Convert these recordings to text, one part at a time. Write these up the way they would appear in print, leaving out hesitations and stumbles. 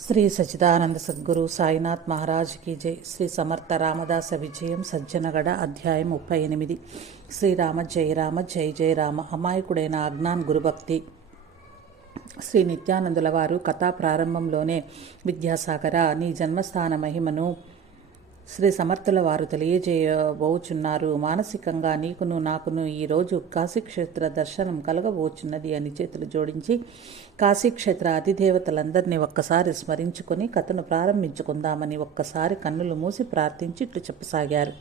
శ్రీ సచిదానంద సద్గురు సాయినాథ్ మహారాజ్ की जय। శ్రీ సమర్థ రామదాస విజయం సజ్జనగడ అధ్యాయం 38। శ్రీరామ జయ రామ జయ జయ రామ। అమాయకుడైన అజ్ఞాన్ గురుభక్తి। శ్రీ నిత్యానందుల వారు కథా ప్రారంభంలోనే విద్యాసాగర నీ జన్మస్థాన మహిమను శ్రీ సమర్థుల వారు తెలియజేయబోచున్నారు। మానసికంగా నీకును నాకును ఈరోజు కాశీక్షేత్ర దర్శనం కలగబోచున్నది అని చేతులు జోడించి కాశీక్షేత్ర అధిదేవతలందరినీ ఒక్కసారి స్మరించుకొని కథను ప్రారంభించుకుందామని ఒక్కసారి కన్నులు మూసి ప్రార్థించి ఇట్లు చెప్పసాగారు।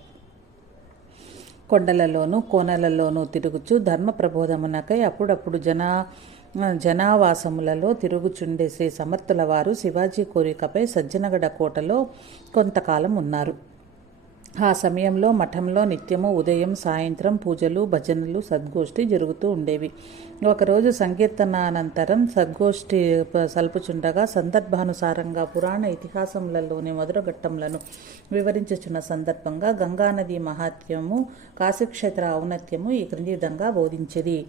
కొండలలోనూ కోనలలోనూ తిరుగుచు ధర్మ ప్రబోధమునకై అప్పుడప్పుడు జనావాసములలో తిరుగుచుండే శ్రీ సమర్థుల వారు శివాజీ కోరికపై సజ్జనగడ కోటలో కొంతకాలం ఉన్నారు। ఆ సమయంలో మఠంలో నిత్యము ఉదయం సాయంత్రం పూజలు భజనలు సద్గోష్ఠి జరుగుతూ ఉండేవి। ఒకరోజు సంకీర్తనానంతరం సద్గోష్ఠి సల్పుచుండగా సందర్భానుసారంగా పురాణ ఇతిహాసములలోని మొదటి ఘట్టములను వివరించుచున్న సందర్భంగా గంగానది మహాత్మ్యము కాశీక్షేత్ర ఔన్నత్యము ఈ క్రింది విధంగా బోధించిరి।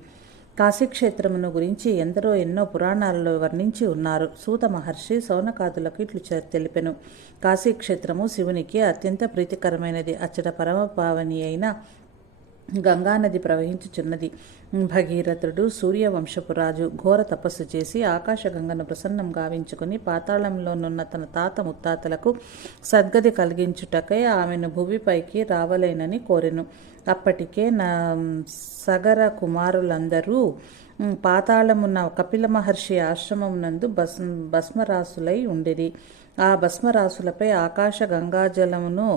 కాశీక్షేత్రమును గురించి ఎందరో ఎన్నో పురాణాలలో వర్ణించి ఉన్నారు। సూత మహర్షి సౌనకాదులకు ఇట్లు తెలిపెను। కాశీక్షేత్రము శివునికి అత్యంత ప్రీతికరమైనది। అచ్చట పరమ పావని అయిన గంగానది ప్రవహించుచున్నది। భగీరథుడు సూర్యవంశపురాజు ఘోర తపస్సు చేసి ఆకాశగంగను ప్రసన్నం గావించుకుని పాతాళంలోనున్న తన తాత ముత్తాతలకు సద్గతి కలిగించుటకై ఆమెను భూమిపైకి రావలేనని కోరెను। అప్పటికే సగర కుమారులందరూ పాతాళమున్న కపిల మహర్షి ఆశ్రమం నందు భస్మరాసులై ఉండిరి। ఆ భస్మరాసులపై ఆకాశ గంగాజలమును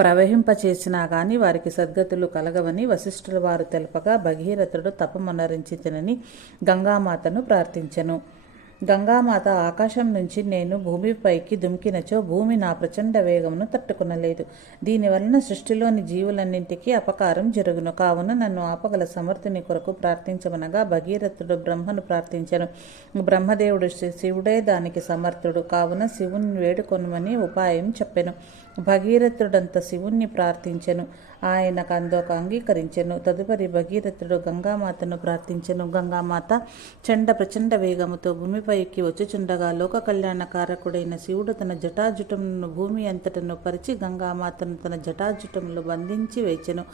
ప్రవహింపచేసినా గాని వారికి సద్గతులు కలగవని వశిష్ఠుల వారు తెలపగా భగీరథుడు తపమనరించి తినని గంగామాతను ప్రార్థించెను। గంగామాత ఆకాశం నుంచి నేను భూమిపైకి దుమికినచో భూమి నా ప్రచండ వేగమును తట్టుకునలేదు। దీనివలన సృష్టిలోని జీవులన్నింటికీ అపకారం జరుగును। కావున నన్ను ఆపగల సమర్థుని కొరకు ప్రార్థించమనగా భగీరథుడు బ్రహ్మను ప్రార్థించెను। బ్రహ్మదేవుడు శివుడే దానికి సమర్థుడు కావున శివుని వేడుకొనమని ఉపాయం చెప్పెను। భగీరథుడంత శివుణ్ణి ప్రార్థించెను। ఆయనకు అందొక అంగీకరించెను। తదుపరి భగీరథుడు గంగామాతను ప్రార్థించెను। గంగామాత ప్రచండ వేగముతో భూమిపైకి వచ్చుచుండగా లోక కళ్యాణకారకుడైన శివుడు తన జటాజుటమును భూమి అంతటను పరిచి గంగామాతను తన జటాజుటములు బంధించి వేచెను।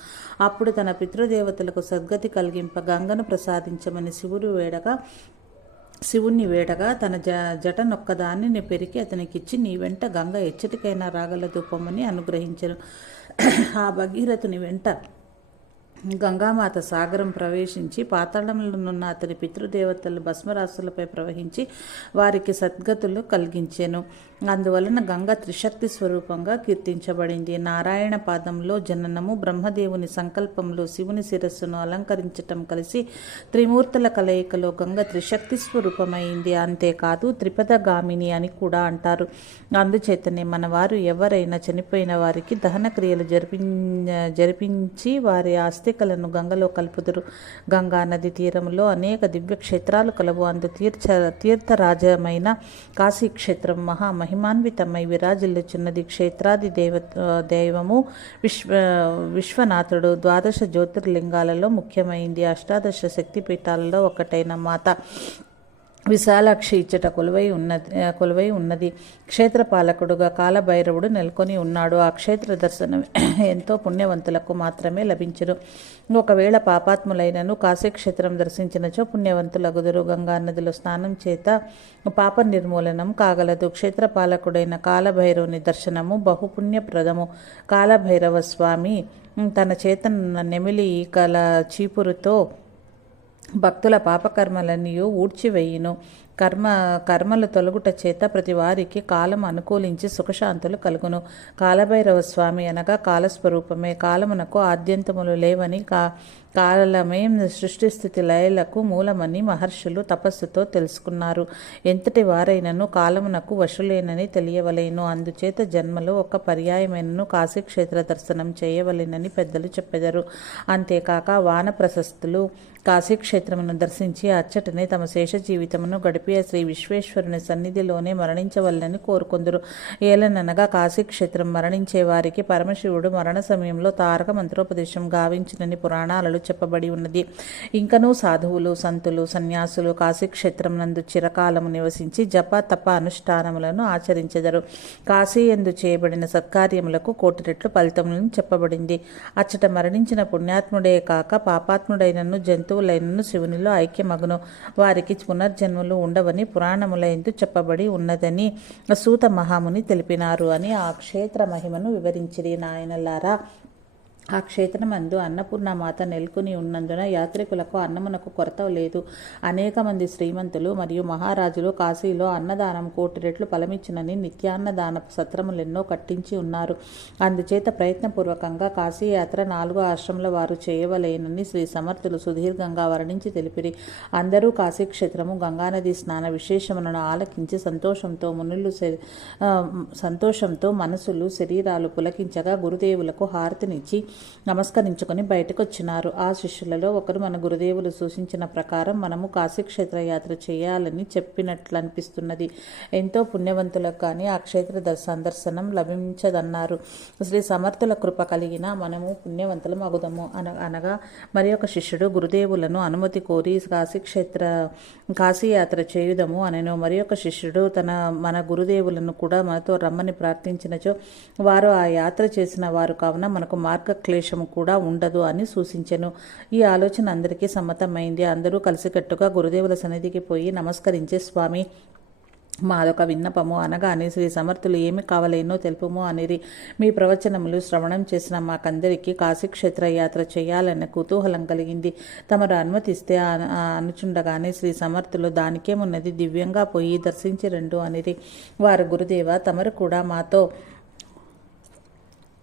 అప్పుడు తన పితృదేవతలకు సద్గతి కలిగింప గంగను ప్రసాదించమని శివుణ్ణి వేడగా తన జటనొక్కదాన్ని పెరికి అతనికిచ్చి నీ వెంట గంగ ఎచ్చటికైనా రాగలదు పొమ్మని అనుగ్రహించెను। ఆ భగీరథుని వెంట గంగామాత సాగరం ప్రవేశించి పాతాళంలోనున్న అతని పితృదేవతలు భస్మరాశులపై ప్రవహించి వారికి సద్గతులు కలిగించెను। అందువలన గంగ త్రిశక్తి స్వరూపంగా కీర్తించబడింది। నారాయణ పాదంలో జననము, బ్రహ్మదేవుని సంకల్పంలో శివుని శిరస్సును అలంకరించటం కలిసి త్రిమూర్తుల కలయికలో గంగ త్రిశక్తి స్వరూపమైంది। అంతేకాదు త్రిపదగామిని అని కూడా అంటారు। అందుచేతనే మనవారు ఎవరైనా చనిపోయిన వారికి దహన క్రియలు జరిపించి వారి ఆస్తికలను గంగలో కలుపుదురు। గంగా నది తీరంలో అనేక దివ్య క్షేత్రాలు కలవు। అందు తీర్థరాజమైన కాశీక్షేత్రం మహిమాన్వితమై విరాజిల్లుచున్నది। క్షేత్రాది దైవము విశ్వనాథుడు 12 జ్యోతిర్లింగాలలో ముఖ్యమైంది। అష్టాదశ శక్తిపీఠాలలో ఒకటైన మాత విశాలాక్షి ఇచ్చట కొలువై ఉన్నది। క్షేత్రపాలకుడుగా కాలభైరవుడు నెలకొని ఉన్నాడు। ఆ క్షేత్ర దర్శనం ఎంతో పుణ్యవంతులకు మాత్రమే లభించును। ఒకవేళ పాపాత్ములైనను కాశీక్షేత్రం దర్శించినచో పుణ్యవంతులగుదురు। గంగా నదిలో స్నానం చేత పాప నిర్మూలనం కాగలదు। క్షేత్రపాలకుడైన కాలభైరవుని దర్శనము బహుపుణ్యప్రదము। కాలభైరవ స్వామి తన చేతనున్న నెమిలి ఈకల చీపురుతో భక్తుల పాపకర్మలన్నీ ఊడ్చివేయును। కర్మలు తొలగుట చేత ప్రతి వారికి కాలం అనుకూలించి సుఖశాంతులు కలుగును। కాలభైరవ స్వామి అనగా కాలస్వరూపమే। కాలమునకు ఆద్యంతములు లేవని కాలమే సృష్టి స్థితి లయలకు మూలమని మహర్షులు తపస్సుతో తెలుసుకున్నారు। ఎంతటి వారైనను కాలమునకు వశులేనని తెలియవలేను। అందుచేత జన్మలో ఒక పర్యాయమైనను కాశీక్షేత్ర దర్శనం చేయవలెనని పెద్దలు చెప్పెదరు। అంతేకాక వానప్రశస్తులు కాశీక్షేత్రమును దర్శించి అచ్చటనే తమ శేష జీవితమును గడిపి శ్రీ విశ్వేశ్వరుని సన్నిధిలోనే మరణించవలనని కోరుకొందురు। ఏలననగా కాశీక్షేత్రం మరణించే వారికి పరమశివుడు మరణ సమయంలో తారక మంత్రోపదేశం గావించునని పురాణాలలో చెప్పబడి ఉన్నది. ఇంకనూ సాధువులు, సంతులు, సన్యాసులు కాశీక్షేత్రం నందు చిరకాలము నివసించి జప తప అనుష్ఠానములను ఆచరించెదరు. కాశీ యందు చేయబడిన సత్కార్యములకు 1,000,000 రెట్లు ఫలితములను చెప్పబడింది. అచ్చట మరణించిన పుణ్యాత్ముడే కాక పాపాత్ముడైనను జంతువులైనను శివునిలో ఐక్యమగును. వారికి పునర్జన్మలు ఉండవని పురాణములందు చెప్పబడి ఉన్నదని సూత మహాముని తెలిపినారు అని ఆ క్షేత్ర మహిమను వివరించిరి. నాయనలారా, ఆ క్షేత్రమందు అన్నపూర్ణమాత నెలకొని ఉన్నందున యాత్రికులకు అన్నమునకు కొరత లేదు. అనేక మంది శ్రీమంతులు మరియు మహారాజులు కాశీలో అన్నదానం 1,000,000 రెట్లు ఫలమిచ్చునని నిత్యాన్నదాన సత్రములెన్నో కట్టించి ఉన్నారు. అందుచేత ప్రయత్నపూర్వకంగా కాశీయాత్ర 4 ఆశ్రముల వారు చేయవలేనని శ్రీ సమర్థులు సుదీర్ఘంగా వర్ణించి తెలిపిరి. అందరూ కాశీక్షేత్రము గంగానది స్నాన విశేషములను ఆలకించి సంతోషంతో మనసులు శరీరాలు పులకించగా గురుదేవులకు హారతినిచ్చి నమస్కరించుకొని బయటకు వచ్చినారు. ఆ శిష్యులలో ఒకరు, మన గురుదేవులు సూచించిన ప్రకారం మనము కాశీక్షేత్ర యాత్ర చేయాలని చెప్పినట్లు అనిపిస్తున్నది. ఎంతో పుణ్యవంతులకు కానీ ఆ క్షేత్ర సందర్శనం లభించదన్నారు. శ్రీ సమర్థుల కృప కలిగిన మనము పుణ్యవంతులం అగుదము అనగా మరి ఒక శిష్యుడు గురుదేవులను అనుమతి కోరి కాశీయాత్ర చేయుదము అనెను. మరి ఒక శిష్యుడు మన గురుదేవులను కూడా మనతో రమ్మని ప్రార్థించినచో వారు ఆ యాత్ర చేసిన వారు కావున మనకు మార్గక్లేశము కూడా ఉండదు అని సూచించెను. ఈ ఆలోచన అందరికీ సమ్మతమైంది. అందరూ కలిసికట్టుగా గురుదేవుల సన్నిధికి పోయి నమస్కరించి, స్వామి, మాదొక విన్నపము అనగానే శ్రీ సమర్థులు ఏమి కావలేనో తెలుపుము అనిరి. మీ ప్రవచనములు శ్రవణం చేసిన మాకందరికీ కాశీక్షేత్ర యాత్ర చేయాలన్న కుతూహలం కలిగింది. తమరు అనుమతిస్తే అనుచుండగానే శ్రీ సమర్థులు, దానికేమున్నది, దివ్యంగా పోయి దర్శించి రండు అనిరి. వారు, గురుదేవ, తమరు కూడా మాతో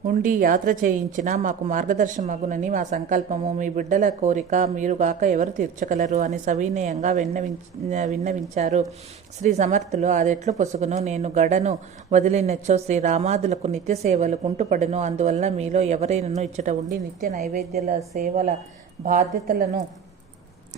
ఉండి యాత్ర చేయించినా మాకు మార్గదర్శనమగునని మా సంకల్పము. మీ బిడ్డల కోరిక మీరుగాక ఎవరు తీర్చగలరు అని సవినయంగా విన్నవించారు. శ్రీ సమర్థులు, అదెట్లు పొసుగును, నేను గడను వదిలినచ్చో శ్రీరామాదులకు నిత్య సేవలు కుంటుపడును. అందువల్ల మీలో ఎవరైనాను ఇచ్చట ఉండి నిత్య నైవేద్యాల సేవల బాధ్యతలను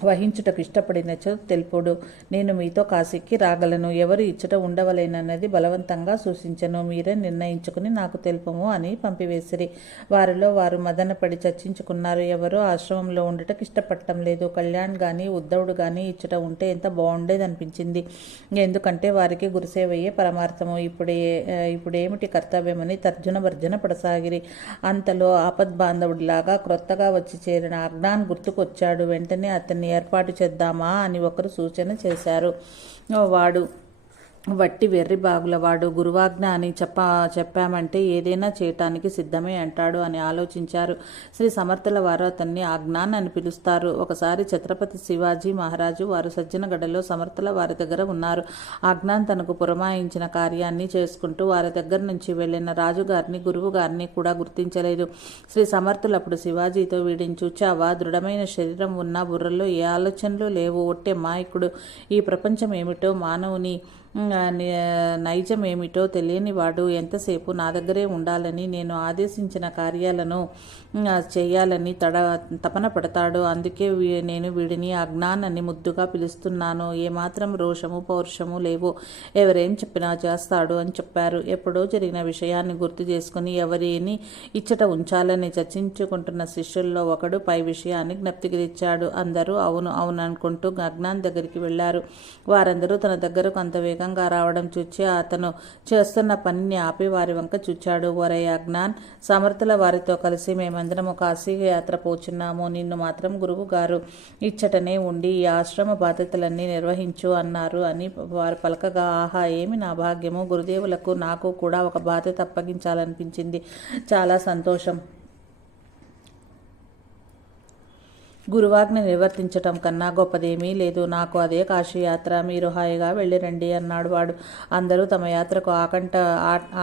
వహించుటకు ఇష్టపడినచో తెలుపుడు. నేను మీతో కాశీకి రాగలను. ఎవరు ఇచ్చట ఉండవలేనన్నది బలవంతంగా సూచించను. మీరే నిర్ణయించుకుని నాకు తెలుపము అని పంపివేసిరి. వారిలో వారు మదనపడి చర్చించుకున్నారు. ఎవరో ఆశ్రమంలో ఉండటకు ఇష్టపడటం లేదు. కళ్యాణ్ గాని ఉద్ధవుడు గాని ఇచ్చట ఉంటే ఎంత బాగుండేది అనిపించింది. ఎందుకంటే వారికి గురుసేవయే పరమార్థము. ఇప్పుడేమిటి కర్తవ్యమని తర్జన భర్జన పడసాగిరి. అంతలో ఆపద్బాంధవుడిలాగా క్రొత్తగా వచ్చి చేరిన అజ్ఞాన్ గుర్తుకొచ్చాడు. వెంటనే అతన్ని ఏర్పాటు చేద్దామా అని ఒకరు సూచన చేశారు. వాడు వట్టి వెర్రి బాగులవాడు. గురువాజ్ఞ అని చెప్పామంటే ఏదైనా చేయటానికి సిద్ధమే అంటాడు అని ఆలోచించారు. శ్రీ సమర్థుల వారు అతన్ని అజ్ఞాన్ అని పిలుస్తారు. ఒకసారి ఛత్రపతి శివాజీ మహారాజు వారు సజ్జనగడలో సమర్థుల వారి దగ్గర ఉన్నారు. అజ్ఞాన్ తనకు పురమాయించిన కార్యాన్ని చేసుకుంటూ వారి దగ్గర నుంచి వెళ్ళిన రాజుగారిని, గురువు గారిని కూడా గుర్తించలేదు. శ్రీ సమర్థులు అప్పుడు శివాజీతో, వీడిని చూచావా? దృఢమైన శరీరం ఉన్న బుర్రలో ఏ ఆలోచనలు లేవు. ఒట్టే మాయకుడు. ఈ ప్రపంచం ఏమిటో, మానవుని నైజం ఏమిటో తెలియనివాడు. ఎంతసేపు నా దగ్గరే ఉండాలని, నేను ఆదేశించిన కార్యాలను చేయాలని తపన పడతాడు. అందుకే నేను వీడిని అజ్ఞాన్ అని ముద్దుగా పిలుస్తున్నాను. ఏమాత్రం రోషము పౌరుషము లేవు. ఎవరేం చెప్పినా చేస్తాడు అని చెప్పారు. ఎప్పుడో జరిగిన విషయాన్ని గుర్తు చేసుకుని ఎవరిని ఇచ్చట ఉంచాలని చర్చించుకుంటున్న శిష్యుల్లో ఒకడు పై విషయాన్ని జ్ఞప్తికి తెచ్చాడు. అందరూ అవును అవును అనుకుంటూ అజ్ఞాన్ దగ్గరికి వెళ్లారు. వారందరూ తన దగ్గరకు అంత వేగంగా రావడం చూచి అతను చేస్తున్న పనిని ఆపి వారి వంక చూచాడు. ఒరే అజ్ఞాన్, సమర్థుల వారితో కలిసి మేమందరము కాశీ యాత్ర పోచున్నాము. నిన్ను మాత్రం గురువు గారు ఇచ్చటనే ఉండి ఈ ఆశ్రమ బాధ్యతలన్నీ నిర్వహించు అన్నారు అని వారు పలకగా, ఆహా, ఏమి నా భాగ్యము! గురుదేవులకు నాకు కూడా ఒక బాధ్యత అప్పగించాలనిపించింది. చాలా సంతోషం. గురువాజ్ఞ నిర్వర్తించటం కన్నా గొప్పదేమీ లేదు. నాకు అదే కాశీయాత్ర. మీరు హాయిగా వెళ్ళిరండి అన్నాడు వాడు. అందరూ తమ యాత్రకు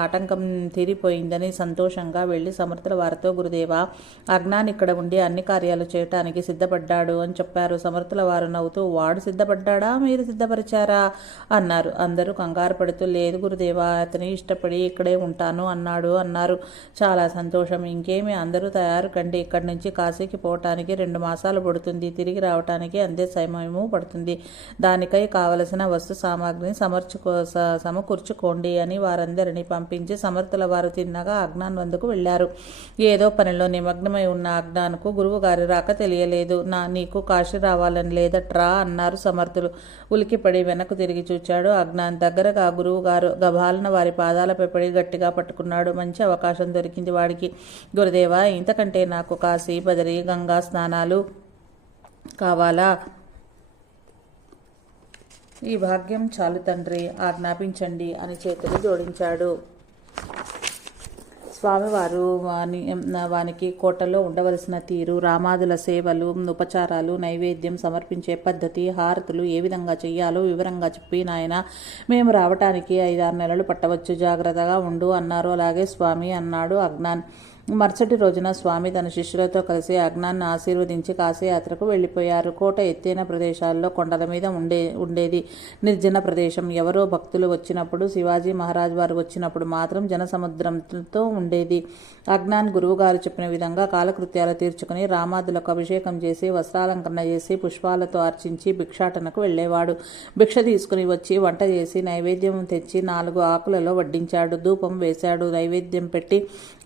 ఆటంకం తీరిపోయిందని సంతోషంగా వెళ్ళి సమర్థుల వారితో, గురుదేవా, అజ్ఞాన్ ఇక్కడ ఉండి అన్ని కార్యాలు చేయటానికి సిద్ధపడ్డాడు అని చెప్పారు. సమర్థుల వారు నవ్వుతూ, వాడు సిద్ధపడ్డాడా, మీరు సిద్ధపరిచారా అన్నారు. అందరూ కంగారు పడుతూ, లేదు గురుదేవా, అతని ఇష్టపడి ఇక్కడే ఉంటాను అన్నారు. చాలా సంతోషం. ఇంకేమి, అందరూ తయారు కండి. ఇక్కడి నుంచి కాశీకి పోవటానికి 2 మాసాలు వర్షాలు పడుతుంది. తిరిగి రావటానికి అంతే సమయము పడుతుంది. దానికై కావలసిన వస్తు సామాగ్రిని సమకూర్చుకోండి అని వారందరినీ పంపించి సమర్థుల వారు తిన్నగా అజ్ఞాన్ వందుకు వెళ్ళారు. ఏదో పనిలో నిమగ్నమై ఉన్న అజ్ఞాన్కు గురువుగారి రాక తెలియలేదు. నీకు కాశీ రావాలని లేదట్రా అన్నారు సమర్థులు. ఉలికిపడి వెనక్కు తిరిగి చూచాడు. అజ్ఞాన్ దగ్గరగా గురువుగారు గభాలన వారి పాదాలపై పడి గట్టిగా పట్టుకున్నాడు. మంచి అవకాశం దొరికింది వాడికి. గురుదేవా, ఇంతకంటే నాకు కాశీ, బదరి, గంగా స్నానాలు కావాలా? ఈ భాగ్యం చాలు తండ్రి, ఆజ్ఞాపించండి అని చేతులు జోడించాడు. స్వామివారు వానికి కోటలో ఉండవలసిన తీరు, రామాదుల సేవలు, ఉపచారాలు, నైవేద్యం సమర్పించే పద్ధతి, హారతులు ఏ విధంగా చెయ్యాలో వివరంగా చెప్పి, నాయన మేము రావటానికి 5-6 నెలలు పట్టవచ్చు, జాగ్రత్తగా ఉండు అన్నారు. అలాగే స్వామి అన్నాడు అజ్ఞాన్. మరుసటి రోజున స్వామి తన శిష్యులతో కలిసి అజ్ఞాన్ని ఆశీర్వదించి కాశీయాత్రకు వెళ్ళిపోయారు. కోట ఎత్తైన ప్రదేశాల్లో కొండల మీద ఉండేది. నిర్జన ప్రదేశం. ఎవరో భక్తులు వచ్చినప్పుడు, శివాజీ మహారాజ్ వారు వచ్చినప్పుడు మాత్రం జనసముద్రంతో ఉండేది. అజ్ఞాన్ గురువుగారు చెప్పిన విధంగా కాలకృత్యాలు తీర్చుకుని రామాదులకు అభిషేకం చేసి, వస్త్రాలంకరణ చేసి, పుష్పాలతో అర్చించి భిక్షాటనకు వెళ్ళేవాడు. భిక్ష తీసుకుని వచ్చి వంట చేసి నైవేద్యం తెచ్చి 4 ఆకులలో వడ్డించాడు. ధూపం వేశాడు. నైవేద్యం పెట్టి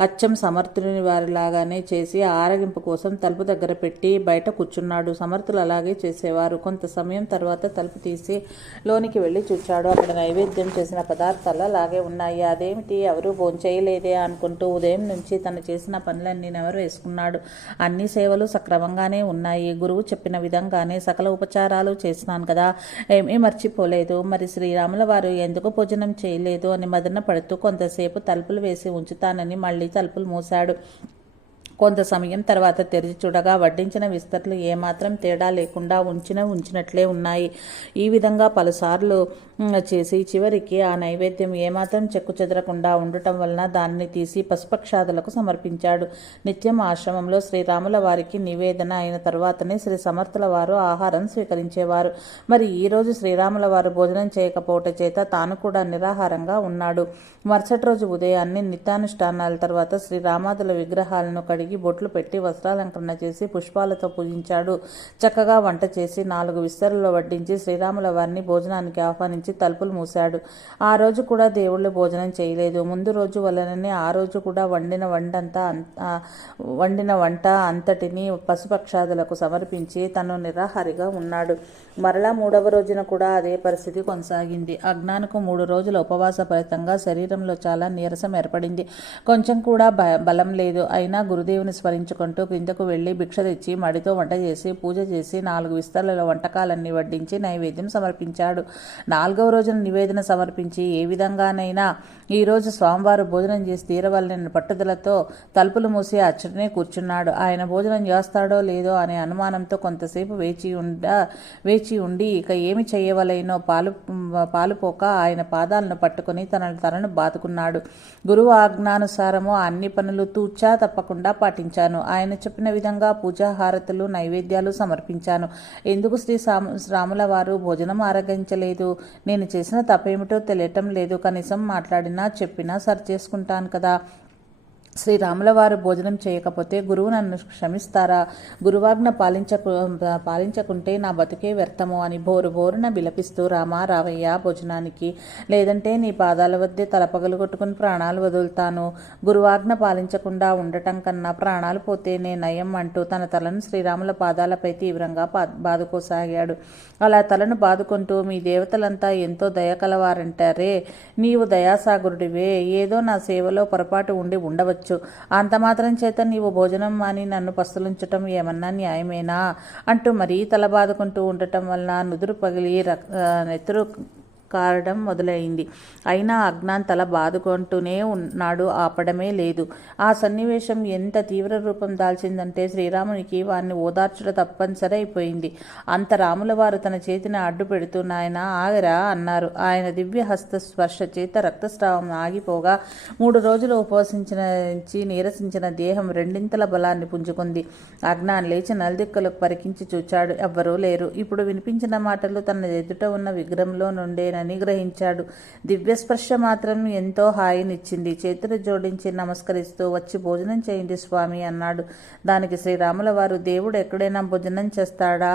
అచ్చం సమర్థుని వారిలాగానే చేసి ఆరగింపు కోసం తలుపు దగ్గర పెట్టి బయట కూర్చున్నాడు. సమర్థులు అలాగే చేసేవారు. కొంత సమయం తర్వాత తలుపు తీసి లోనికి వెళ్ళి చూచాడు. అక్కడ నైవేద్యం చేసిన పదార్థాలు అలాగే ఉన్నాయి. అదేమిటి, ఎవరూ భోంచేయలేదే అనుకుంటూ ఉదయం నుంచి తను చేసిన పనులన్నీ నెవరు వేసుకున్నాడు. అన్ని సేవలు సక్రమంగానే ఉన్నాయి. గురువు చెప్పిన విధంగానే సకల ఉపచారాలు చేసినాను కదా, ఏమీ మర్చిపోలేదు. మరి శ్రీరాముల వారు ఎందుకు భోజనం చేయలేదు అని మదన పడుతూ కొంతసేపు తలుపులు వేసి ఉంచుతానని మళ్ళీ తలుపులు మూశాడు. కొంత సమయం తర్వాత తెరిచి చూడగా వడ్డించిన విస్తర్లు ఏమాత్రం తేడా లేకుండా ఉంచినట్లే ఉన్నాయి. ఈ విధంగా పలుసార్లు చేసి చివరికి ఆ నైవేద్యం ఏమాత్రం చెక్కు చెదరకుండా ఉండటం వలన దానిని తీసి పశుపక్షాదులకు సమర్పించాడు. నిత్యం ఆశ్రమంలో శ్రీరాముల వారికి నివేదన అయిన తర్వాతనే శ్రీ సమర్థుల వారు ఆహారం స్వీకరించేవారు. మరి ఈరోజు శ్రీరాముల వారు భోజనం చేయకపోవట చేత తాను కూడా నిరాహారంగా ఉన్నాడు. మరుసటి రోజు ఉదయాన్నే నిత్యానుష్ఠానాల తర్వాత శ్రీరామాదుల విగ్రహాలను కడిగి బొట్లు పెట్టి వస్త్రాలంకరణ చేసి పుష్పాలతో పూజించాడు. చక్కగా వంట చేసి 4 విస్తరుల్లో వడ్డించి శ్రీరాముల వారిని భోజనానికి ఆహ్వానించి తలుపులు మూశాడు. ఆ రోజు కూడా దేవుళ్ళు భోజనం చేయలేదు. ముందు రోజు వలననే ఆ రోజు కూడా వండిన వంట అంతటిని పశుపక్షాదులకు సమర్పించి తను నిరాహారిగా ఉన్నాడు. మరలా 3వ రోజున కూడా అదే పరిస్థితి కొనసాగింది. అజ్ఞానకు 3 రోజుల ఉపవాస ఫలితంగా శరీరంలో చాలా నీరసం ఏర్పడింది. కొంచెం కూడా బలం లేదు. అయినా గురుదేవుని స్మరించుకుంటూ క్రిందకు వెళ్లి భిక్ష తెచ్చి మడితో వంట చేసి పూజ చేసి 4 విస్తర్లలో వంటకాలన్నీ వడ్డించి నైవేద్యం సమర్పించాడు. 4వ రోజున నివేదన సమర్పించి ఏ విధంగానైనా ఈరోజు స్వామివారు భోజనం చేసి తీరవలన పట్టుదలతో తలుపులు మూసి అచ్చటనే కూర్చున్నాడు. ఆయన భోజనం చేస్తాడో లేదో అనే అనుమానంతో కొంతసేపు వేచి ఉండి ఇక ఏమి చేయవలైనో పాలుపోక ఆయన పాదాలను పట్టుకుని తనను బాదుకున్నాడు. గురువు ఆజ్ఞానుసారము అన్ని పనులు తూచా తప్పకుండా పాటించాను. ఆయన చెప్పిన విధంగా పూజా హారతులు నైవేద్యాలు సమర్పించాను. ఎందుకు శ్రీరాముల వారు భోజనం ఆరగించలేదు? నేను చేసిన తప్పేమిటో తెలియటం లేదు. కనీసం మాట్లాడినా చెప్పినా సరి చేసుకుంటాను కదా. శ్రీరాముల వారు భోజనం చేయకపోతే గురువు నన్ను క్షమిస్తారా? గురువాజ్ఞ పాలించకుంటే నా బతుకే వ్యర్థము అని బోరున విలపిస్తూ రామా రావయ్యా భోజనానికి, లేదంటే నీ పాదాల వద్దే తలపగలు కొట్టుకుని ప్రాణాలు వదులుతాను. గురువాజ్ఞ పాలించకుండా ఉండటం కన్నా ప్రాణాలు పోతేనే నయం అంటూ తన తలను శ్రీరాముల పాదాలపై తీవ్రంగా బాదుకోసాగాడు. అలా తలను బాదుకుంటూ మీ దేవతలంతా ఎంతో దయ కలవారంటారే, నీవు దయాసాగరుడివే. ఏదో నా సేవలో పొరపాటు ఉండవచ్చు. అంత మాత్రం చేత నీవు భోజనం మాని నన్ను పస్తులుంచటం ఏమన్నా న్యాయమేనా అంటూ మరీ తల బాదుకుంటూ ఉండటం వలన నుదురు పగిలి నెత్తురు కారడం మొదలైంది. అయినా అజ్ఞాన్ తల బాదుకుంటూనే ఉన్నాడు, ఆపడమే లేదు. ఆ సన్నివేశం ఎంత తీవ్ర రూపం దాల్చిందంటే శ్రీరామునికి వారిని ఓదార్చుట తప్పనిసరి అయిపోయింది. అంత రాముల వారు తన చేతిని అడ్డు పెడుతూ నాయన ఆగరా అన్నారు. ఆయన దివ్య హస్త స్పర్శ చేత రక్తస్రావం ఆగిపోగా 3 రోజులు ఉపవసించి నీరసించిన దేహం 2 బలాన్ని పుంజుకుంది. అజ్ఞాన్ లేచి నలుదిక్కలకు పరికించి చూచాడు. ఎవ్వరూ లేరు. ఇప్పుడు వినిపించిన మాటలు తన ఎదుట ఉన్న విగ్రహంలో నుండేనని వచ్చిందని గ్రహించాడు. దివ్యస్పర్శ మాత్రం ఎంతో హాయినిచ్చింది. చేతులు జోడించి నమస్కరిస్తూ, వచ్చి భోజనం చేయండి స్వామి అన్నాడు. దానికి శ్రీరాముల వారు, దేవుడు ఎక్కడైనా భోజనం చేస్తాడా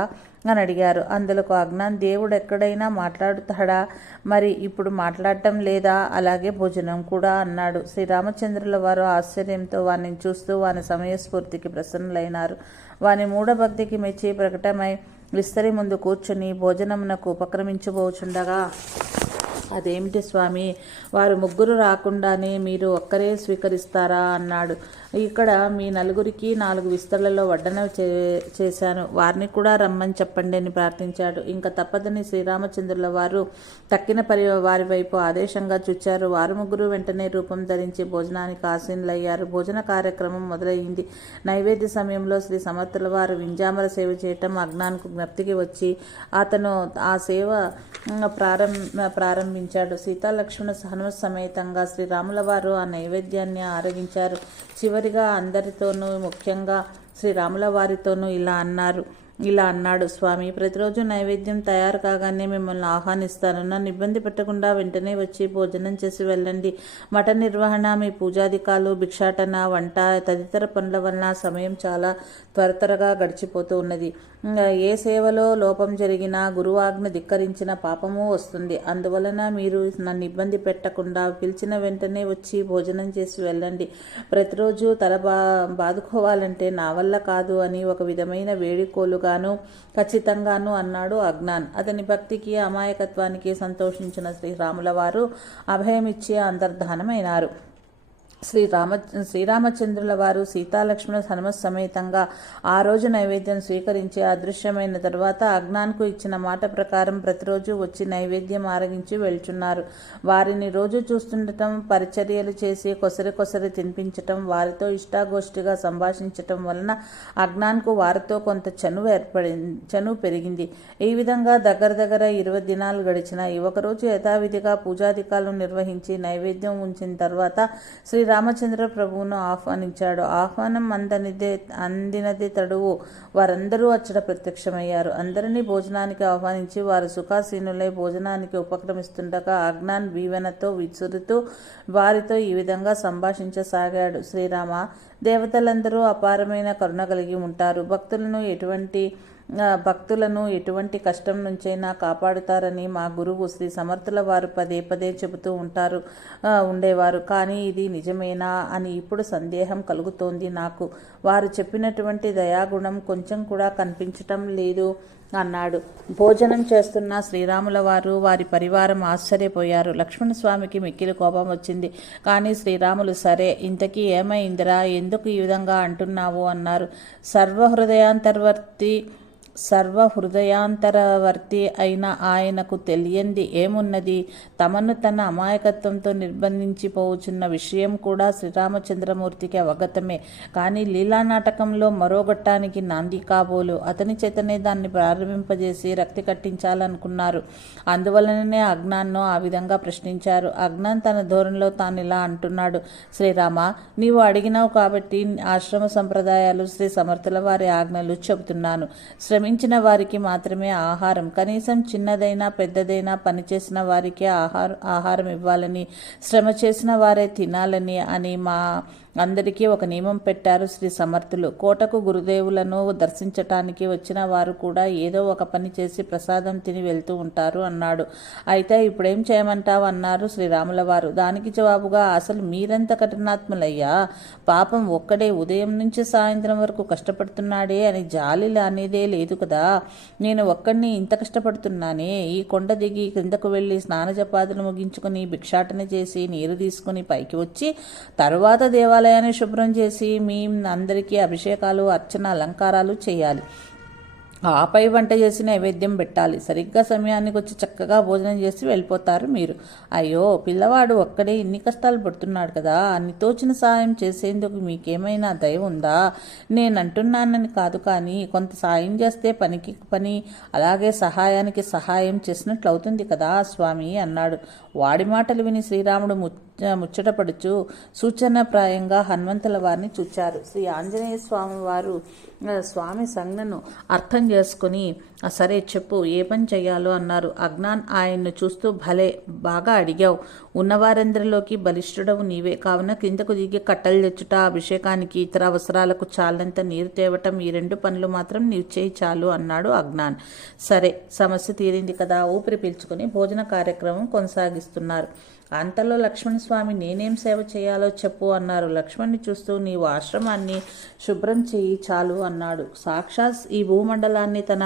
అని అడిగారు. అందులకు అజ్ఞాన్, దేవుడు ఎక్కడైనా మాట్లాడుతాడా? మరి ఇప్పుడు మాట్లాడటం లేదా? అలాగే భోజనం కూడా అన్నాడు. శ్రీరామచంద్రుల వారు ఆశ్చర్యంతో వారిని చూస్తూ వాని సమయస్ఫూర్తికి ప్రసన్నులైనారు. వాని మూఢభక్తికి మెచ్చి ప్రకటమై విస్తరి ముందు కూర్చుని భోజనమునకు ఉపక్రమించబోచుండగా, అదేమిటి స్వామి, వారు ముగ్గురు రాకుండానే మీరు ఒక్కరే స్వీకరిస్తారా అన్నాడు. ఇక్కడ మీ నలుగురికి 4 విస్తళ్లలో వడ్డన చేశాను, వారిని కూడా రమ్మని చెప్పండి అని ప్రార్థించాడు. ఇంకా తప్పదని శ్రీరామచంద్రుల వారు తక్కిన వారి వైపు ఆదేశంగా చూచారు. వారు ముగ్గురు వెంటనే రూపం ధరించి భోజనానికి ఆసీనులయ్యారు. భోజన కార్యక్రమం మొదలైంది. నైవేద్య సమయంలో శ్రీ సమర్థుల వారు వింజామర సేవ చేయటం అజ్ఞాన్కు జ్ఞప్తికి వచ్చి అతను ఆ సేవ ప్రారంభించాడు. సీతాలక్ష్మణ హనుమ సమేతంగా శ్రీరాముల వారు ఆ నైవేద్యాన్ని ఆరగించారు. చివరిగా అందరితోనూ, ముఖ్యంగా శ్రీరాముల వారితోనూ ఇలా అన్నాడు, స్వామి, ప్రతిరోజు నైవేద్యం తయారు కాగానే మిమ్మల్ని ఆహ్వానిస్తాను. నన్ను ఇబ్బంది పెట్టకుండా వెంటనే వచ్చి భోజనం చేసి వెళ్ళండి. మఠ నిర్వహణ, మీ పూజాధికాలు, భిక్షాటన, వంట తదితర పనుల వలన సమయం చాలా త్వరగా గడిచిపోతూ ఉన్నది. ఏ సేవలో లోపం జరిగినా, గురువాజ్ఞ ధిక్కరించిన పాపము వస్తుంది. అందువలన మీరు నన్ను ఇబ్బంది పెట్టకుండా పిలిచిన వెంటనే వచ్చి భోజనం చేసి వెళ్ళండి. ప్రతిరోజు తల బాదుకోవాలంటే నా వల్ల కాదు అని ఒక విధమైన వేడికోలుగాను ఖచ్చితంగాను అన్నాడు అజ్ఞాన్. అతని భక్తికి, అమాయకత్వానికి సంతోషించిన శ్రీరాముల వారు అభయమిచ్చి అంతర్ధానమైనారు. శ్రీరామచంద్రుల వారు సీతాలక్ష్మణ హనుమ సమేతంగా ఆ రోజు నైవేద్యం స్వీకరించి అదృశ్యమైన తరువాత అజ్ఞాన్కు ఇచ్చిన మాట ప్రకారం ప్రతిరోజు వచ్చి నైవేద్యం ఆరగించి వెళ్తున్నారు. వారిని రోజు చూస్తుండటం, పరిచర్యలు చేసి కొసరి తినిపించటం, వారితో ఇష్టాగోష్ఠిగా సంభాషించటం వలన అజ్ఞాన్కు వారితో కొంత చనువు పెరిగింది. ఈ విధంగా దగ్గర 20 దినాలు గడిచిన. ఒకరోజు యథావిధిగా పూజాధికాలను నిర్వహించి నైవేద్యం ఉంచిన తర్వాత శ్రీరామచంద్ర ప్రభువును ఆహ్వానించాడు. ఆహ్వానం అందినదే తడువు. వారందరూ అచ్చట ప్రత్యక్షమయ్యారు. అందరినీ భోజనానికి ఆహ్వానించి వారు సుఖాసీనులై భోజనానికి ఉపక్రమిస్తుండగా అజ్ఞాన్ వీవెనతో విసురుతూ వారితో ఈ విధంగా సంభాషించసాగాడు. శ్రీరామ, దేవతలందరూ అపారమైన కరుణ కలిగి ఉంటారు. భక్తులను ఎటువంటి కష్టం నుంచైనా కాపాడుతారని మా గురువు శ్రీ సమర్థుల వారు పదే చెబుతూ ఉండేవారు. కానీ ఇది నిజమేనా అని ఇప్పుడు సందేహం కలుగుతోంది నాకు. వారు చెప్పినటువంటి దయాగుణం కొంచెం కూడా కనిపించటం లేదు అన్నాడు. భోజనం చేస్తున్న శ్రీరాముల వారు, వారి పరివారం ఆశ్చర్యపోయారు. లక్ష్మణస్వామికి మిక్కిలి కోపం వచ్చింది. కానీ శ్రీరాములు, సరే, ఇంతకీ ఏమైందిరా, ఎందుకు ఈ విధంగా అంటున్నావు అన్నారు. సర్వహృదయాంతరవర్తి అయిన ఆయనకు తెలియంది ఏమున్నది? తమను తన అమాయకత్వంతో నిర్బంధించిపోవచ్చున్న విషయం కూడా శ్రీరామచంద్రమూర్తికి అవగతమే. కానీ లీలానాటకంలో మరో ఘట్టానికి నాంది కాబోలు. అతని చేతనే దాన్ని ప్రారంభింపజేసి రక్తి కట్టించాలనుకున్నారు. అందువలననే అజ్ఞాన్ను ఆ విధంగా ప్రశ్నించారు. అజ్ఞాన్ తన ధోరణిలో తానిలా అంటున్నాడు. శ్రీరామ, నీవు అడిగినావు కాబట్టి ఆశ్రమ సంప్రదాయాలు, శ్రీ సమర్థుల వారి ఆజ్ఞలు చెబుతున్నాను. శ్రమించిన వారికి మాత్రమే ఆహారం, కనీసం చిన్నదైనా పెద్దదైనా పనిచేసిన వారికే ఆహారం ఇవ్వాలని, శ్రమ చేసిన వారే తినాలని అని మా అందరికీ ఒక నియమం పెట్టారు శ్రీ సమర్థులు. కోటకు గురుదేవులను దర్శించటానికి వచ్చిన వారు కూడా ఏదో ఒక పని చేసి ప్రసాదం తిని వెళ్తూ ఉంటారు అన్నాడు. అయితే ఇప్పుడేం చేయమంటావు అన్నారు శ్రీరాముల వారు. దానికి జవాబుగా, అసలు మీరెంత కఠినాత్ములయ్యా, పాపం ఒక్కడే ఉదయం నుంచి సాయంత్రం వరకు కష్టపడుతున్నాడే అని జాలి అనేదే లేదు కదా. నేను ఒక్కడిని ఇంత కష్టపడుతున్నానే. ఈ కొండ దిగి క్రిందకు వెళ్ళి స్నానజపాదులు ముగించుకుని భిక్షాటన చేసి నీరు తీసుకుని పైకి వచ్చి తరువాత దేవాలయాన్ని శుభ్రం చేసి మీ అందరికీ అభిషేకాలు, అర్చన, అలంకారాలు చేయాలి. ఆపై వంట చేసి నైవేద్యం పెట్టాలి. సరిగ్గా సమయానికి వచ్చి చక్కగా భోజనం చేసి వెళ్ళిపోతారు మీరు. అయ్యో, పిల్లవాడు ఒక్కడే ఇన్ని కష్టాలు పడుతున్నాడు కదా, అన్ని తోచిన సాయం చేసేందుకు మీకేమైనా దయ ఉందా? నేనంటున్నానని కాదు, కానీ కొంత సాయం చేస్తే పనికి పని, అలాగే సహాయానికి సహాయం చేసినట్లు అవుతుంది కదా స్వామి అన్నాడు. వాడి మాటలు విని శ్రీరాముడు ముచ్చటపడుచు సూచనప్రాయంగా హనుమంతుల వారిని చూచారు. శ్రీ ఆంజనేయ స్వామి వారు స్వామి సంజ్ఞను అర్థం చేసుకుని సరే చెప్పు ఏ పని చెయ్యాలో అన్నారు. అజ్ఞాన్ ఆయన్ను చూస్తూ భలే బాగా అడిగావు. ఉన్నవారందరిలోకి బలిష్ఠుడవు నీవే, కావున కిందకు దిగి కట్టలు తెచ్చుట, అభిషేకానికి ఇతర అవసరాలకు చాలంత నీరు తేవటం, ఈ 2 పనులు మాత్రం నీవు చేయి చాలు అన్నాడు అజ్ఞాన్. సరే సమస్య తీరింది కదా, ఊపిరి పీల్చుకుని భోజన కార్యక్రమం కొనసాగిస్తున్నారు. అంతలో లక్ష్మణస్వామి నేనేం సేవ చేయాలో చెప్పు అన్నారు. లక్ష్మణ్ని చూస్తూ నీవు ఆశ్రమాన్ని శుభ్రం చేయి చాలు అన్నాడు. సాక్షాత్ ఈ భూమండలాన్ని తన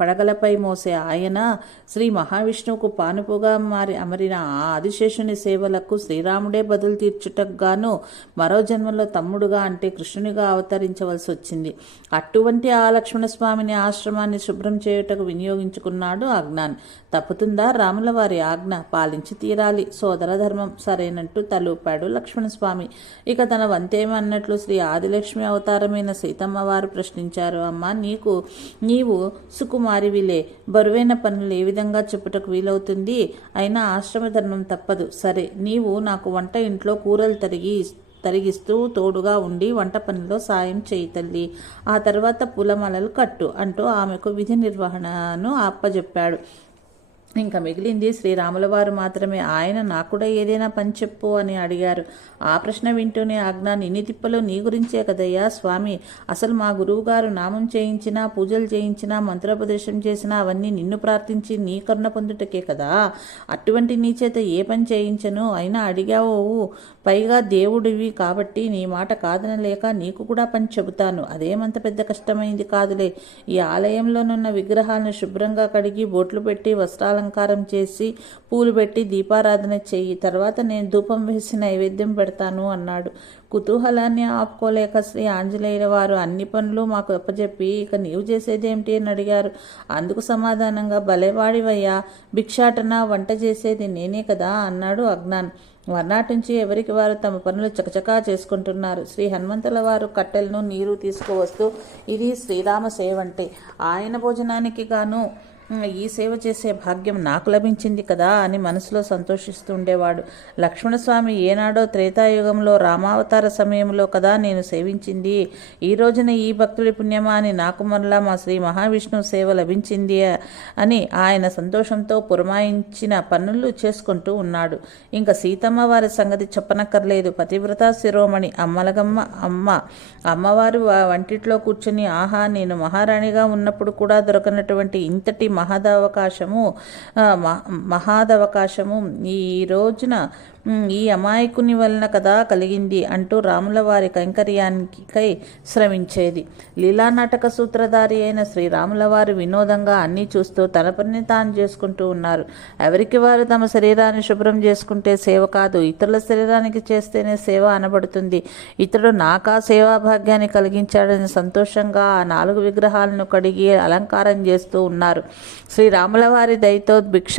పడగలపై మోసే ఆయన శ్రీ మహావిష్ణువుకు పానుపుగా అమరిన ఆ ఆదిశేషుని సేవలకు శ్రీరాముడే బదులు తీర్చుటకు గాను మరో జన్మలో తమ్ముడుగా అంటే కృష్ణునిగా అవతరించవలసి వచ్చింది. అటువంటి ఆ లక్ష్మణస్వామిని ఆశ్రమాన్ని శుభ్రం చేయుటకు వినియోగించుకున్నాడు అజ్ఞాన్. తప్పుతుందా రాముల వారి ఆజ్ఞ? పాలించి తీరాలి, సోదర ధర్మం సరేనంటూ తలూపాడు లక్ష్మణస్వామి. ఇక తన వంతేమన్నట్లు శ్రీ ఆదిలక్ష్మి అవతారమైన సీతమ్మ వారు ప్రశ్నించారు. అమ్మా, నీవు సుకుమారివిలే, బరువైన పనులు ఏ విధంగా చెప్పుటకు వీలవుతుంది? అయినా ఆశ్రమ ధర్మం తప్పదు. సరే, నీవు నాకు వంట ఇంట్లో కూరలు తరిగిస్తూ తోడుగా ఉండి వంట పనిలో సాయం చేయి తల్లి. ఆ తర్వాత పూలమాలలు కట్టు అంటూ ఆమెకు విధి నిర్వహణను అప్పజెప్పాడు. ఇంకా మిగిలింది శ్రీరాముల వారు మాత్రమే. ఆయన నాకు కూడా ఏదైనా పని చెప్పు అని అడిగారు. ఆ ప్రశ్న వింటూనే అజ్ఞాన్, ఇన్ని తిప్పలు నీ గురించే కదయ్యా స్వామి. అసలు మా గురువుగారు నామం చేయించినా, పూజలు చేయించినా, మంత్రోపదేశం చేసినా అవన్నీ నిన్ను ప్రార్థించి నీ కరుణ పొందుటకే కదా. అటువంటి నీ చేత ఏ పని చేయించను? అయినా అడిగావు, పైగా దేవుడివి కాబట్టి నీ మాట కాదనలేక నీకు కూడా పని చెబుతాను. అదేమంత పెద్ద కష్టమైంది కాదులే. ఈ ఆలయంలోనున్న విగ్రహాలను శుభ్రంగా కడిగి బొట్లు పెట్టి వస్త్రాలంకారం చేసి పూలు పెట్టి దీపారాధన చెయ్యి. తర్వాత నేను ధూపం వేసి నైవేద్యం పెడతాను అన్నాడు. కుతూహలాన్ని ఆపుకోలేక శ్రీ ఆంజనేయుల వారు అన్ని పనులు మాకు అప్పచెప్పి ఇక నీవు చేసేదేమిటి అని అడిగారు. అందుకు సమాధానంగా, భలేవాడివయ్యా, భిక్షాటన వంట చేసేది నేనే కదా అన్నాడు అజ్ఞాన్. మర్నాటించి ఎవరికి వారు తమ పనులు చకచకా చేసుకుంటున్నారు. శ్రీ హనుమంతుల వారు కట్టెలను నీరు తీసుకువస్తూ, ఇది శ్రీరామ సేవంటే, ఆయన భోజనానికి గాను ఈ సేవ చేసే భాగ్యం నాకు లభించింది కదా అని మనసులో సంతోషిస్తూ ఉండేవాడు. లక్ష్మణస్వామి ఏనాడో త్రేతాయుగంలో రామావతార సమయంలో కదా నేను సేవించింది. ఈ రోజున ఈ భక్తుడి పుణ్యమా అని నాకు మరలా మా శ్రీ మహావిష్ణువు సేవ లభించింది అని ఆయన సంతోషంతో పురమాయించిన పనులు చేసుకుంటూ ఉన్నాడు. ఇంకా సీతమ్మ వారి సంగతి చెప్పనక్కర్లేదు. పతివ్రత శిరోమణి అమ్మవారు వంటిట్లో కూర్చుని, ఆహా, నేను మహారాణిగా ఉన్నప్పుడు కూడా దొరకనటువంటి ఇంతటి మహాదవకాశము ఈ రోజున ఈ అమాయకుని వలన కదా కలిగింది అంటూ రాముల వారి కైంకర్యానికై శ్రమించేది. లీలానాటక సూత్రధారి అయిన శ్రీరాముల వారు వినోదంగా అన్నీ చూస్తూ తన పనిని తాను చేసుకుంటూ ఉన్నారు. ఎవరికి వారు తమ శరీరాన్ని శుభ్రం చేసుకుంటే సేవ కాదు, ఇతరుల శరీరానికి చేస్తేనే సేవ అనబడుతుంది. ఇతడు నాకా సేవా భాగ్యాన్ని కలిగించాడని సంతోషంగా ఆ 4 విగ్రహాలను కడిగి అలంకారం చేస్తూ ఉన్నారు. శ్రీరాముల వారి దయతో భిక్ష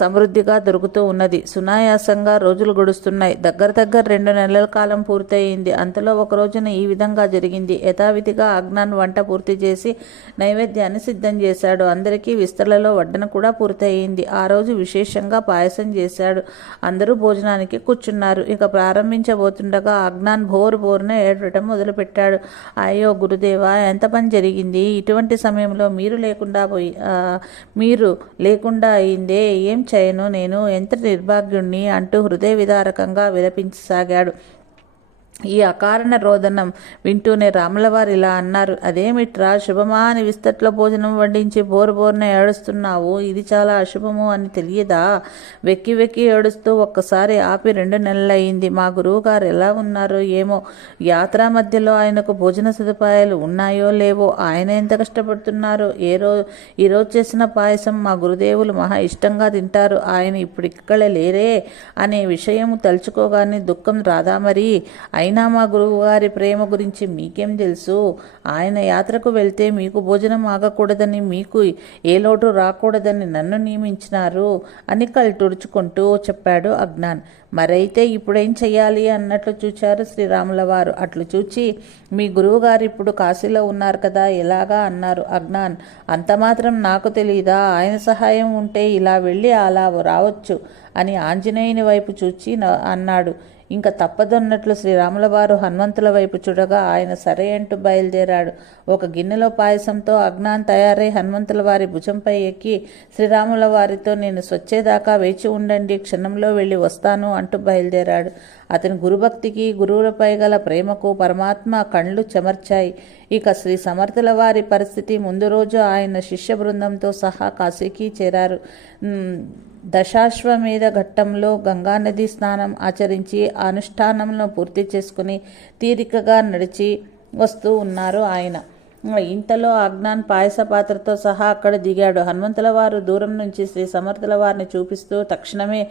సమృద్ధిగా దొరుకుతూ ఉన్నది. సునాయాసంగా రోజులు గడుస్తున్నాయి. దగ్గర 2 నెలల కాలం పూర్తయింది. అంతలో ఒక రోజున ఈ విధంగా జరిగింది. యథావిధిగా అజ్ఞాన్ వంట పూర్తి చేసి నైవేద్యాన్ని సిద్ధం చేశాడు. అందరికీ విస్తరలలో వడ్డన కూడా పూర్తయింది. ఆ రోజు విశేషంగా పాయసం చేశాడు. అందరూ భోజనానికి కూర్చున్నారు. ఇక ప్రారంభించబోతుండగా అజ్ఞాన్ బోరున ఏడవటం మొదలుపెట్టాడు. అయ్యో గురుదేవా, ఎంత పని జరిగింది! ఇటువంటి సమయంలో మీరు లేకుండా అయిందే, ఏం చేయను నేను, ఎంత నిర్భాగ్యుణ్ణి అంటూ హృదయ విదారకంగా విలపించసాగాడు. ఈ అకారణ రోదనం వింటూనే రాములవారు ఇలా అన్నారు. అదేమిట్రా శుభమా అని విస్తట్లో భోజనం వడ్డించి బోరున ఏడుస్తున్నావు? ఇది చాలా అశుభము అని తెలియదా? వెక్కి ఏడుస్తూ ఒక్కసారి ఆపి 2 నెలలయ్యింది. మా గురువు గారు ఎలా ఉన్నారో ఏమో. యాత్రా మధ్యలో ఆయనకు భోజన సదుపాయాలు ఉన్నాయో లేవో, ఆయన ఎంత కష్టపడుతున్నారో. ఈరోజు చేసిన పాయసం మా గురుదేవులు మహా ఇష్టంగా తింటారు. ఆయన ఇప్పుడు ఇక్కడ లేరే అనే విషయం తలుచుకోగానే దుఃఖం రాదా మరి? అయినా మా గురువుగారి ప్రేమ గురించి మీకేం తెలుసు? ఆయన యాత్రకు వెళ్తే మీకు భోజనం ఆగకూడదని, మీకు ఏ లోటు రాకూడదని నన్ను నియమించినారు అని కళ్ళు తుడుచుకుంటూ చెప్పాడు అజ్ఞాన్. మరైతే ఇప్పుడేం చెయ్యాలి అన్నట్లు చూచారు శ్రీరాముల వారు. అట్లు చూచి, మీ గురువుగారు ఇప్పుడు కాశీలో ఉన్నారు కదా, ఎలాగా అన్నారు అజ్ఞాన్. అంత మాత్రం నాకు తెలీదా? ఆయన సహాయం ఉంటే ఇలా వెళ్ళి అలా రావచ్చు అని ఆంజనేయుని వైపు చూచి అన్నాడు. ఇంకా తప్పదన్నట్లు శ్రీరాముల వారు హనుమంతుల వైపు చూడగా ఆయన సరే అంటూ బయలుదేరాడు. ఒక గిన్నెలో పాయసంతో అజ్ఞాన్ తయారై హనుమంతుల వారి భుజంపై ఎక్కి శ్రీరాముల వారితో నేను స్వచ్చేదాకా వేచి ఉండండి, క్షణంలో వెళ్ళి వస్తాను అంటూ బయలుదేరాడు. అతని గురుభక్తికి గురువులపై గల ప్రేమకు పరమాత్మ కళ్ళు చెమర్చాయి. ఇక శ్రీ సమర్థుల వారి పరిస్థితి ముందు రోజు ఆయన శిష్య బృందంతో సహా కాశీకి చేరారు. దశాశ్వమేధ ఘట్టంలో గంగానది స్నానం ఆచరించి అనుష్ఠానంలో పూర్తి చేసుకుని తీరికగా నడిచి వస్తూ ఉన్నారు ఆయన. ఇంతలో అజ్ఞాన్ పాయస పాత్రతో సహా అక్కడ దిగాడు. హనుమంతుల వారు దూరం నుంచి శ్రీ సమర్థుల వారిని చూపిస్తూ తక్షణమే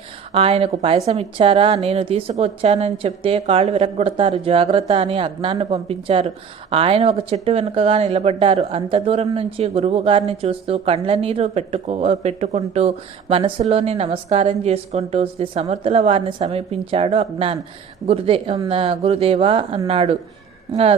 ఆయనకు పాయసం ఇచ్చారా, నేను తీసుకువచ్చానని చెప్తే కాళ్ళు విరగ్గొడతారు, జాగ్రత్త అని అజ్ఞాన్ను పంపించారు. ఆయన ఒక చెట్టు వెనుకగా నిలబడ్డారు. అంత దూరం నుంచి గురువు గారిని చూస్తూ కండ్ల నీరు పెట్టుకుంటూ మనసులోని నమస్కారం చేసుకుంటూ శ్రీ సమర్థుల వారిని సమీపించాడు అజ్ఞాన్. గురుదేవా అన్నాడు.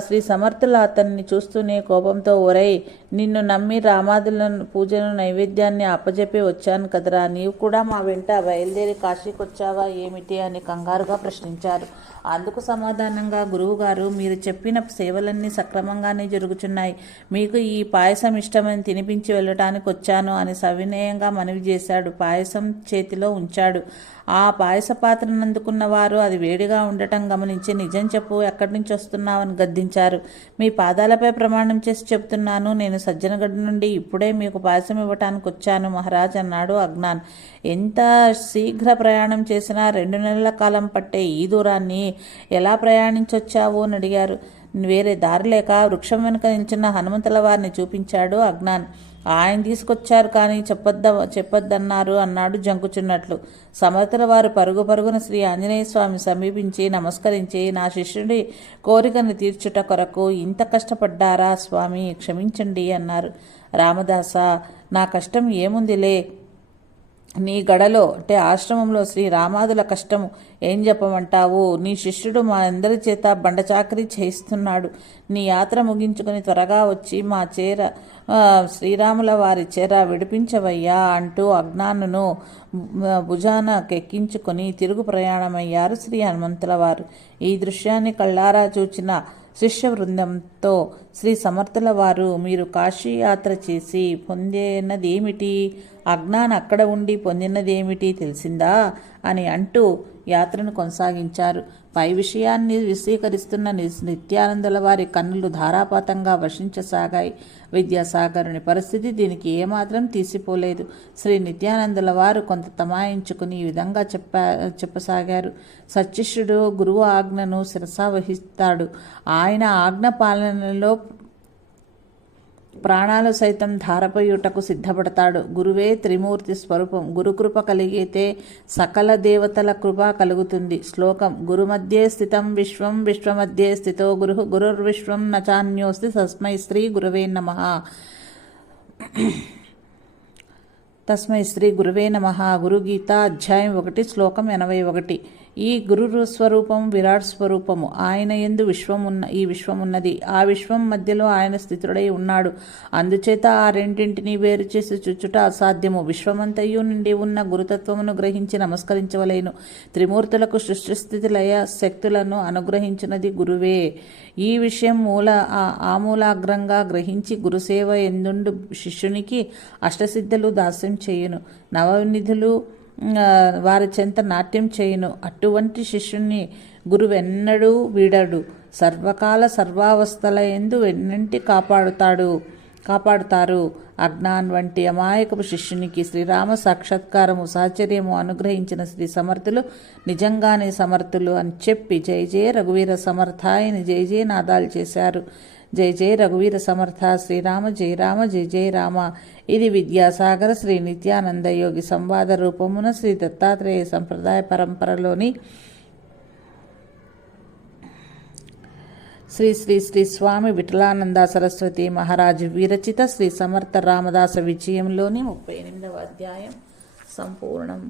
శ్రీ సమర్థుల అతన్ని చూస్తూనే కోపంతో, ఒరై, నిన్ను నమ్మి రామాదుల పూజను నైవేద్యాన్ని అప్పజెప్పి వచ్చాను కదరా, నీవు కూడా మా వెంట బయలుదేరి కాశీకొచ్చావా ఏమిటి అని కంగారుగా ప్రశ్నించారు. అందుకు సమాధానంగా గురువుగారు, మీరు చెప్పిన సేవలన్నీ సక్రమంగానే జరుగుతున్నాయి, మీకు ఈ పాయసం ఇష్టమని తినిపించి వెళ్ళటానికి వచ్చాను అని సవినయంగా మనవి చేశాడు. పాయసం చేతిలో ఉంచాడు. ఆ పాయస పాత్రను అందుకున్న వారు అది వేడిగా ఉండటం గమనించి, నిజం చెప్పు, ఎక్కడి నుంచి వస్తున్నావని గద్దించారు. మీ పాదాలపై ప్రమాణం చేసి చెప్తున్నాను, నేను సజ్జనగఢ్ నుండి ఇప్పుడే మీకు పాయసం ఇవ్వటానికి వచ్చాను మహారాజ్ అన్నాడు అజ్ఞాన్. ఎంత శీఘ్ర ప్రయాణం చేసినా 2 నెలల కాలం పట్టే ఈ దూరాన్ని ఎలా ప్రయాణించొచ్చావు అని అడిగారు. వేరే దారి లేక వృక్షం వెనుక నిల్చున్న హనుమంతుల వారిని చూపించాడు అజ్ఞాన్. ఆయన తీసుకొచ్చారు కానీ చెప్పొద్దన్నారు అన్నాడు జంకుచున్నట్లు. సమర్థుల వారు పరుగు పరుగున శ్రీ ఆంజనేయ స్వామి సమీపించి నమస్కరించి, నా శిష్యుడి కోరికను తీర్చుట కొరకు ఇంత కష్టపడ్డారా స్వామి, క్షమించండి అన్నారు. రామదాస, నా కష్టం ఏముందిలే, నీ గడలో అంటే ఆశ్రమంలో శ్రీ రామాదుల కష్టము ఏం చెప్పమంటావు? నీ శిష్యుడు మా అందరి చేత బండచాకరీ చేయిస్తున్నాడు. నీ యాత్ర ముగించుకుని త్వరగా వచ్చి మా శ్రీరాముల వారి చేర విడిపించవయ్యా అంటూ అజ్ఞానును భుజానకెక్కించుకొని తిరుగు ప్రయాణమయ్యారు శ్రీ హనుమంతుల వారు. ఈ దృశ్యాన్ని కళ్ళారా చూచిన శిష్య బృందంతో శ్రీ సమర్థుల వారు, మీరు కాశీ యాత్ర చేసి పొందినదేమిటి, అజ్ఞాన్ అక్కడ ఉండి పొందినదేమిటి తెలిసిందా అని అంటూ యాత్రను కొనసాగించారు. పై విషయాన్ని విశదీకరిస్తున్న నిత్యానందుల వారి కన్నులు ధారాపాతంగా వర్షించసాగాయి. విద్యాసాగరుని పరిస్థితి దీనికి ఏమాత్రం తీసిపోలేదు. శ్రీ నిత్యానందుల వారు కొంత తమాయించుకుని ఈ విధంగా చెప్పసాగారు. సత్శిష్యుడు గురువు ఆజ్ఞను శిరసావహిస్తాడు. ఆయన ఆజ్ఞ పాలనలో ప్రాణాలు సైతం ధారపోయుటకు సిద్ధపడతాడు. గురువే త్రిమూర్తి స్వరూపం. గురుకృప కలిగితే సకల దేవతల కృప కలుగుతుంది. శ్లోకం: గురు మధ్యే స్థితం విశ్వం, విశ్వమధ్యే స్థితో గురు, గురుర్విశ్వం నచాన్యోస్తి, తస్మై శ్రీ గురవే నమః. తస్మై శ్రీ గురువే నమః. గురుగీత అధ్యాయం 1 శ్లోకం 81. ఈ గురు స్వరూపం విరాట్ స్వరూపము. ఆయన యందు ఈ విశ్వమున్నది. ఆ విశ్వం మధ్యలో ఆయన స్థితుడై ఉన్నాడు. అందుచేత ఆ రెండింటినీ వేరు చేసి చూచుట అసాధ్యము. విశ్వమంతయు నిండి ఉన్న గురుతత్వమును గ్రహించి నమస్కరించవలేను. త్రిమూర్తులకు సృష్టిస్థితి లయ శక్తులను అనుగ్రహించినది గురువే. ఈ విషయం ఆమూలాగ్రంగా గ్రహించి గురుసేవ ఎందుండు శిష్యునికి అష్టసిద్ధులు దాస్యం చేయును. నవనిధులు వారి చెంత నాట్యం చేయును. అటువంటి శిష్యుణ్ణి గురువెన్నడూ వీడడు. సర్వకాల సర్వావస్థల యందు వెన్నంటి కాపాడుతారు. అజ్ఞాన్ వంటి అమాయకపు శిష్యునికి శ్రీరామ సాక్షాత్కారము సాహచర్యము అనుగ్రహించిన శ్రీ సమర్థులు నిజంగానే సమర్థులు అని చెప్పి జయ జయ రఘువీర సమర్థాయని జయ జయ నాదాలు చేశారు. జయ జయ రఘువీర సమర్థ, శ్రీరామ జయ రామ జయ జయ రామ. ఇది విద్యాసాగర శ్రీ నిత్యానంద యోగి సంవాద రూపమున శ్రీ దత్తాత్రేయ సంప్రదాయ పరంపరలోని శ్రీ శ్రీ శ్రీ స్వామి విఠలానంద సరస్వతి మహారాజు విరచిత శ్రీ సమర్థ రామదాస విజయంలోని 38వ అధ్యాయం సంపూర్ణం.